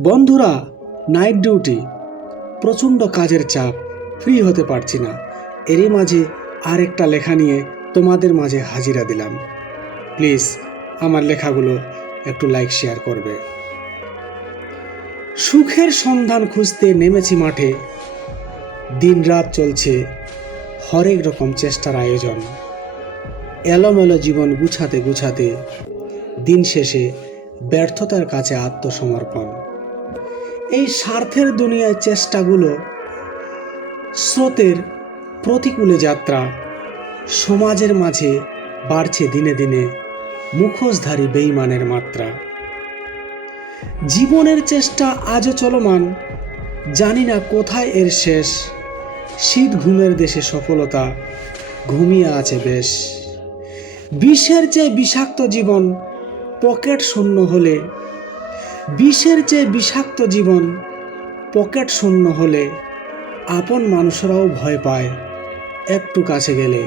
বন্ধুরা, night duty, প্রচণ্ড কাজের চাপ, ফ্রি হতে পারছি না। এরই মাঝে আরেকটা লেখা নিয়ে তোমাদের মাঝে হাজিরা দিলাম। প্লিজ আমার লেখাগুলো একটু লাইক শেয়ার করবে। সুখের সন্ধান খুঁজতে নেমেছি মাঠে, দিনরাত চলছে হরেক রকম চেষ্টার আয়োজন। এলোমেলো জীবন গুছাতে গুছাতে দিন শেষে ব্যর্থতার কাছে আত্মসমর্পণ। এই স্বার্থের দুনিয়ায় চেষ্টাগুলো স্রোতের প্রতিকূলে যাত্রা। সমাজের মাঝে বাড়ছে দিনে দিনে মুখোশধারী বেঈমানের মাত্রা। জীবনের চেষ্টা আজও চলমান, জানি না কোথায় এর শেষ। শীত ঘুমের দেশে সফলতা ঘুমিয়ে আছে বেশ। বিষের চেয়ে বিষাক্ত জীবন পকেট শূন্য হলে, বিষের চেয়ে বিষাক্ত জীবন পকেট শূন্য হলে আপন মানুষরাও ভয় পায় একটু কাছে গেলে।